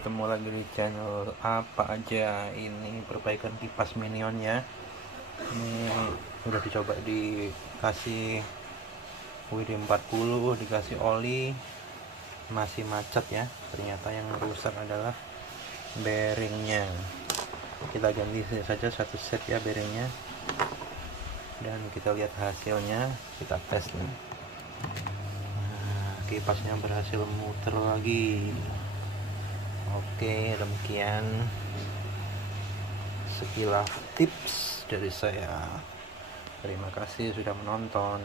Ketemu lagi di channel apa aja. Ini perbaikan kipas Minion ya. Ini udah dicoba dikasih WD-40, dikasih oli, masih macet ya. Ternyata yang rusak adalah bearingnya. Kita ganti saja satu set ya bearingnya, dan kita lihat hasilnya, kita tes nih. Nah, kipasnya berhasil muter lagi. Oke, demikian sekilas tips dari saya. Terima kasih sudah menonton.